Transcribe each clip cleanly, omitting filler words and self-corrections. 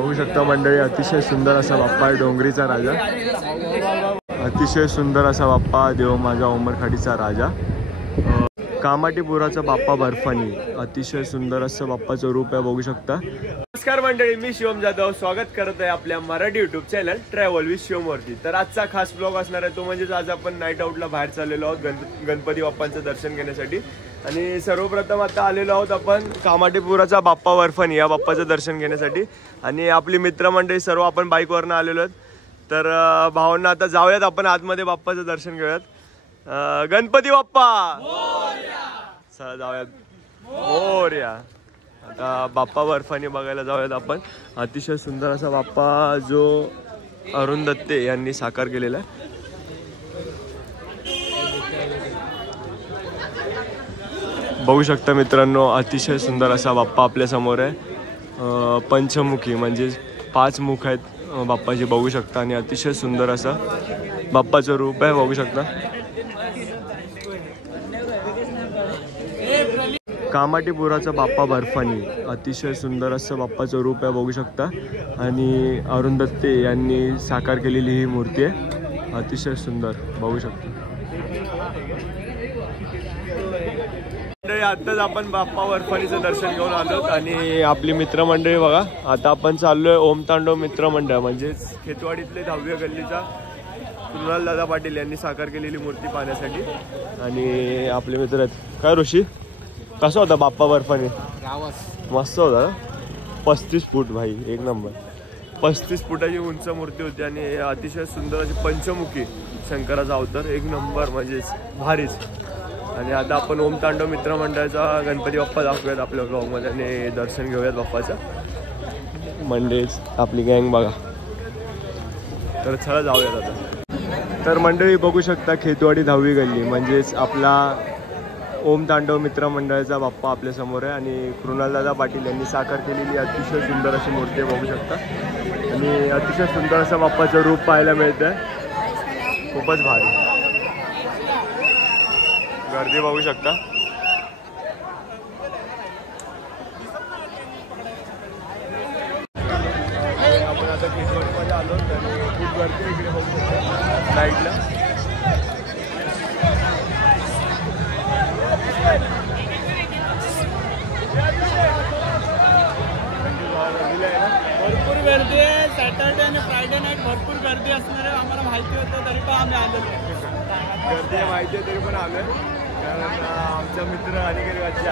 बघू शकता मंडळी, अतिशय सुंदर असा बाप्पा आहे, डोंगरीचा राजा. अतिशय सुंदर असा बाप्पा, देव माझा उमरखाडीचा राजा. कामाटीपुराचा बाप्पा बर्फानी, अतिशय सुंदर असं बाप्पाचं रूप आहे, बघू शकता. नमस्कार मंडळी, मी शिवम जाधव स्वागत करत आहे आपल्या Marathi YouTube channel travel with Shivam वरती. तर आजचा खास ब्लॉग असणार आहे तो म्हणजेच आज आपण नाईट आउटला बाहेर चाललेलो आहोत गणपती बाप्पांचं दर्शन घेण्यासाठी. आणि सर्वप्रथम आता आलेलो आहोत आपण कामाटीपुराचा बाप्पा बर्फानी या बाप्पाचं दर्शन घेण्यासाठी. आणि आपली मित्रमंडळी सर्व आपण बाईकवरनं आलेलो आहेत. तर भावांना आता जाऊयात आपण आतमध्ये, बाप्पाचं दर्शन घेऊयात. गणपती बाप्पा चला जाऊयात. मोरया. आता बाप्पा बर्फानी बघायला जाऊयात आपण. अतिशय सुंदर असा बाप्पा जो अरुण दत्ते यांनी साकार केलेला आहे. बघू शकता मित्रांनो, अतिशय सुंदर असा बाप्पा आपल्या समोर आहे. पंचमुखी म्हणजे 5 मुख आहेत बाप्पाची, बघू शकता. आणि अतिशय सुंदर असं बाप्पाचं रूप आहे, बघू शकता. कामाटीपुराचा बाप्पा बर्फानी, अतिशय सुंदर असं बाप्पाचं रूप आहे, बघू शकता. आणि अरुण दत्ते यांनी साकार केलेली ही मूर्ती आहे, अतिशय सुंदर, बघू शकता. आताच आपण बाप्पा बर्फानीचं दर्शन घेऊन आलो आणि आपली मित्रमंडळी बघा. आता आपण चाललोय ओम तांडव मित्रमंडळ म्हणजेच खेतवाडीतले 10व्या गल्लीचा कृणाल दादा पाटील यांनी साकार केलेली मूर्ती पाहण्यासाठी. आणि आपले मित्र आहेत. काय ऋषी, कसा होता बाप्पा बर्फानी? मस्त होता ना. 35 फूट भाई, एक नंबर. 35 फुटाची उंच मूर्ती होती आणि अतिशय सुंदर अशी पंचमुखी शंकराचा अवतार, एक नंबर म्हणजे भारीच. आणि आता आपण ओम तांडव मित्रमंडळाचा गणपती बाप्पा दाखवूयात आपल्या ब्लॉगमध्ये आणि दर्शन घेऊयात बाप्पाचं. मंडळीच आपली गँग बघा. तर चला जाऊयात आता. तर मंडळी बघू शकता, खेतवाडी 10वी गल्ली म्हणजेच आपला ओम तांडव मित्रमंडळाचा बाप्पा आपल्या समोर आहे. आणि कृणालदादा पाटील यांनी साकार केलेली अतिशय सुंदर अशी मूर्ती बघू शकता. आणि अतिशय सुंदर असं बाप्पाचं रूप पाहायला मिळतं आहे, खूपच भारी. गर्दी बघू शकता. आपण आता खेतवाडीमध्ये आलो आणि खूप गर्दी इकडे बघू शकता नाईटला. भरपूर गर्दी आहे. सॅटर्डे आणि फ्रायडे नाईट भरपूर गर्दी असणार आहे, आम्हाला माहिती होतं तरी पण आम्ही आलो. गर्दी आहे माहिती आहे तरी पण आलो, कारण आमचा मित्र अनिकेत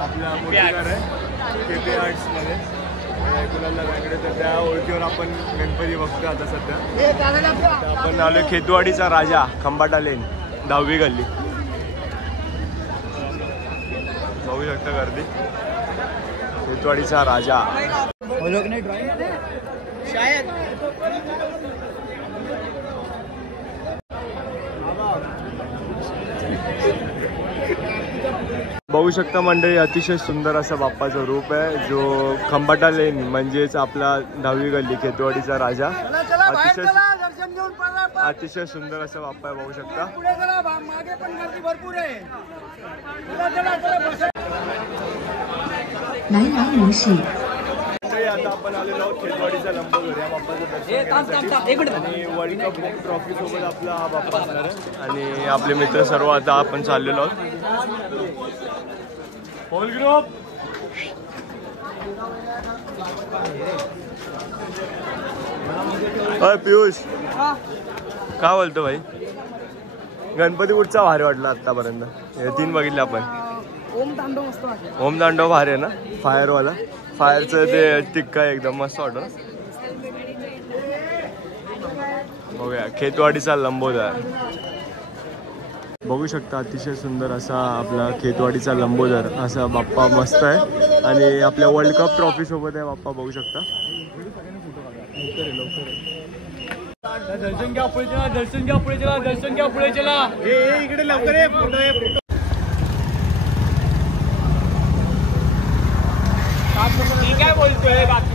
आपला मूर्तीकार आहे KP आर्ट्समध्ये गुलालला बँकडे. तर त्या ओळखीवर आपण गणपती बघतो आता सध्या. आपण आलो खेतवाडीचा राजा, खंबाटा लेन, 10वी गल्ली. बघू शकता गर्दी. खेतवाडीचा राजा शायद. बघू शकता मंडळी, अतिशय सुंदर असं बाप्पाचं रूप आहे जो खंबाटा लेन म्हणजेच आपला 10वी गल्ली खेतवाडीचा राजा. अतिशय सुंदर असं बाप्पा आहे, बघू शकता. मागे पण गर्दी भरपूर आहे. आता आपण आलेलो आहोत खेतवाडीचा लंबोदर या बाप्पाचं दर्शन आणि वर्ल्ड कप ट्रॉफी सोबत आपला हा बाप्पा असणार आहे. आणि आपले मित्र सर्व आता आपण चाललेलो आहोत. होल ग्रुप पियुष काय बोलतो भाई? गणपतीपुरचा भारी वाटला आतापर्यंत, हे 3 बघितले आपण. ओम तांडव भारी आहे ना, फायरवाला. फायरचं ते टिक्का एकदम मस्त वाटतं. बघूया खेतवाडीचा लंबोदर. बघू शकता अतिशय सुंदर असा आपला खेतवाडीचा लंबोदर असा बाप्पा मस्त आहे. आणि आपल्या वर्ल्ड कप ट्रॉफी सोबत आहे बाप्पा, बघू शकता. दर्शन घ्या पुढे चला, दर्शन घ्या पुढे चला, दर्शन घ्या पुढे चला. इकडे लवकर आहे, फोटो आहे. काय बोलतोय बाकी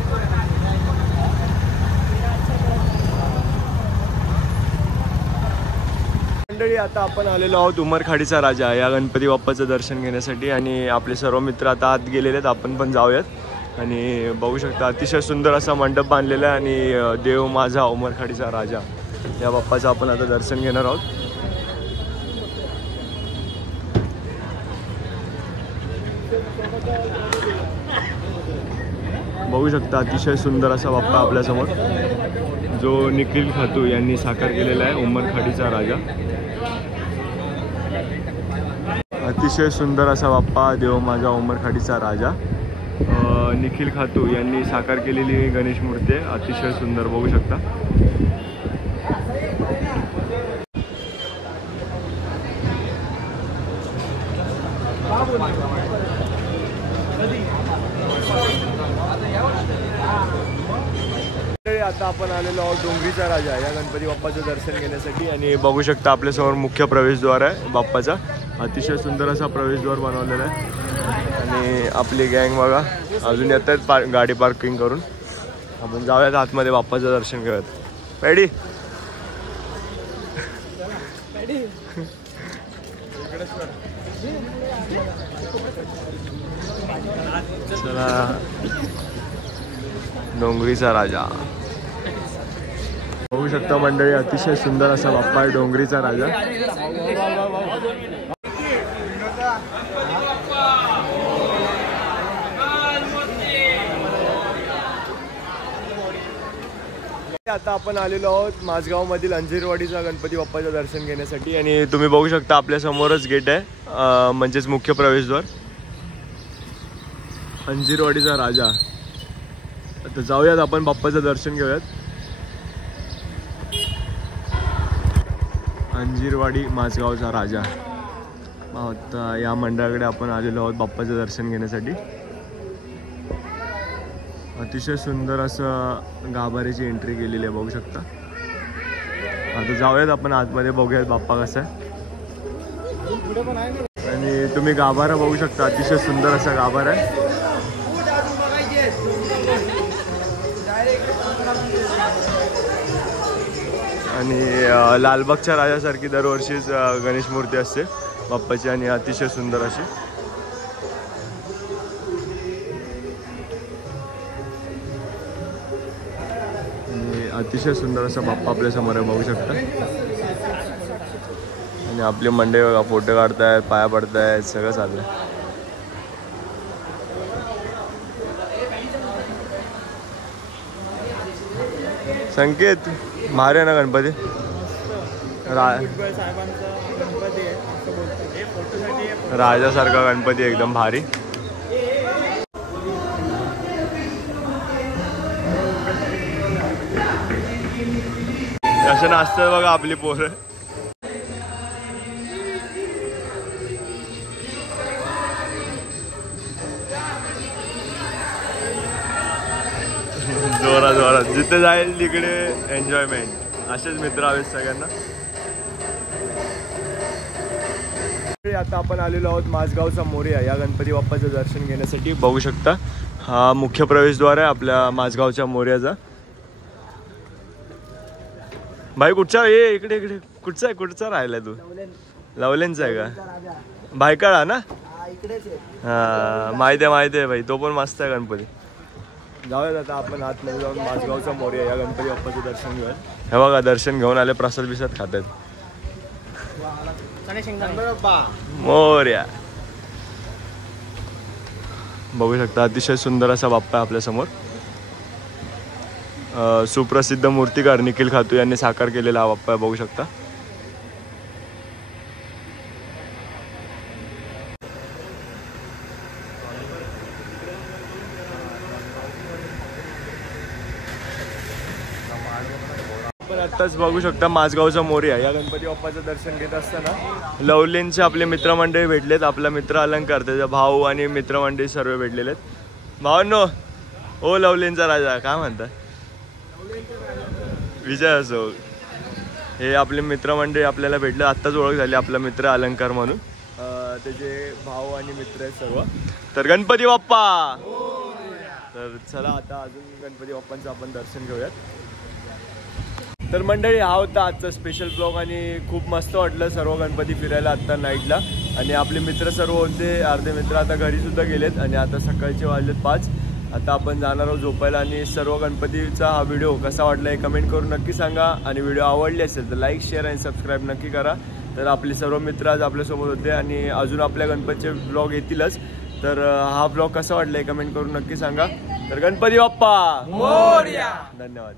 मंडळी. आता आपण आलेलो आहोत उमरखाडीचा राजा या गणपती बाप्पाचं दर्शन घेण्यासाठी. आणि आपले सर्व मित्र आता आत गेलेले आहेत, आपण पण जाऊयात. आणि बघू शकता अतिशय सुंदर असा मंडप बांधलेला आहे आणि देव माझा उमरखाडीचा राजा या बाप्पाचं आपण आता दर्शन घेणार आहोत. बघू शकता अतिशय सुंदर असा बाप्पा आपल्यासमोर जो निखिल खातू यांनी साकार केलेला आहे उमरखाडीचा राजा. अतिशय सुंदर असा बाप्पा देव माझा उमरखाडीचा राजा निखिल खातू यांनी साकार केलेली गणेश मूर्ती आहे. अतिशय सुंदर बघू शकता. आता आपण आलेलो आहोत डोंगरीचा राजा या गणपती बाप्पाचं दर्शन घेण्यासाठी आणि बघू शकता आपल्यासमोर मुख्य प्रवेशद्वार आहे बाप्पाचा. अतिशय सुंदर असा प्रवेशद्वार बनवलेला आहे आणि आपली गँग बघा अजून येत आहेत गाडी पार्किंग करून. आपण जाऊयात आतमध्ये बाप्पाचं दर्शन घेऊयात. पॅडी चला डोंगरीचा राजा बघू शकता मंडळी. अतिशय सुंदर असा बाप्पा आहे डोंगरीचा राजा. आता आपण आलेलो आहोत माझगाव मधील अंजीरवाडीचा गणपती बाप्पाचं दर्शन घेण्यासाठी आणि तुम्ही बघू शकता आपल्या समोरच गेट आहे म्हणजेच मुख्य प्रवेशद्वार अंजीरवाडीचा राजा. आता जाऊयात आपण बाप्पाचं दर्शन घेऊयात. अंजीरवाडी माझगावचा राजा. आता या मंडळाकडे आपण आलेलो आहोत बाप्पाचं दर्शन घेण्यासाठी. अतिशय सुंदर असं गाभाऱ्याची एंट्री केलेली आहे बघू शकता. आता जाऊयात आपण आतमध्ये बघूयात बाप्पा कसा आहे. आणि तुम्ही गाभारा बघू शकता अतिशय सुंदर असा गाभारा आहे. आणि लालबागच्या राजासारखी दरवर्षीच गणेश मूर्ती असते बाप्पाची आणि अतिशय सुंदर अशी. अतिशय सुंदर असा बाप्पा आपल्या समोर आहे बघू शकता. आणि आपले मंडळी बघा फोटो काढतायत पाया पडतायत सगळं चाललंय. संकेत भारी आहे ना गणपती. राजासारखा गणपती एकदम भारी. असं नाचतात बघा आपली पोरं. जोरात जोरात जिथे जाईल तिकडे एन्जॉयमेंट. असेच मित्र हवेत सगळ्यांना. आता आपण आलेलो आहोत माझगावचा मोरया या गणपती बाप्पाचं दर्शन घेण्यासाठी. बघू शकता हा मुख्य प्रवेशद्वार आहे आपल्या माझगावच्या मोरयाचा. भाई कुठचा ये इकडे इकडे कुठचा राहिलाय तू. लवलेंचा आहे का भायकाळा ना. हा माहिती आहे भाई तो पण मस्त आहे गणपती. जाऊयात आता आपण आतमध्ये जाऊन माझगावचा मोरया या गणपती बाप्पाचं दर्शन घेऊया. हे बघा दर्शन घेऊन आले प्रसाद बिसाद खात आहेत. मोरया बघू शकता अतिशय सुंदर असा बाप्पा आहे आपल्यासमोर. सुप्रसिद्ध मूर्तिकार निखिल खातू यांनी साकार केलेला हा बाप्पा बघू शकता. आपण आत्ताच बघू शकता माझगावचा मोरया या गणपती बाप्पाचं दर्शन घेत असताना लवलेंचे आपले मित्रमंडळी भेटलेत. आपला मित्र अलंकार त्याचा भाऊ आणि मित्रमंडळी सर्व भेटलेले आहेत. भावांनो ओ लवलेंचा राजा काय म्हणता. विजय असो. हे आपले मित्रमंडळी आपल्याला भेटले आत्ताच ओळख झाली. आपला मित्र अलंकार म्हणून त्याचे भाऊ आणि मित्र आहेत सर्व. तर गणपती बाप्पा. तर चला आता अजून गणपती बाप्पांचं आपण दर्शन घेऊयात. तर मंडळी हा होता आजचा स्पेशल ब्लॉग आणि खूप मस्त वाटलं सर्व गणपती फिरायला आत्ता नाईटला. आणि आपले मित्र सर्व होते अर्धे मित्र आता घरी सुद्धा गेलेत आणि आता सकाळचे वाजलेत 5 आता आपण जाणार आहोत झोपायला. आणि सर्व गणपतीचा हा व्हिडिओ कसा वाटला हे कमेंट करून नक्की सांगा. आणि व्हिडिओ आवडली असेल तर लाईक शेअर आणि सबस्क्राईब नक्की करा. तर आपले सर्व मित्र आज आपल्यासोबत होते आणि अजून आपल्या गणपतीचे ब्लॉग येतीलच. तर हा ब्लॉग कसा वाटला हे कमेंट करून नक्की सांगा. तर गणपती बाप्पा मोरया. धन्यवाद.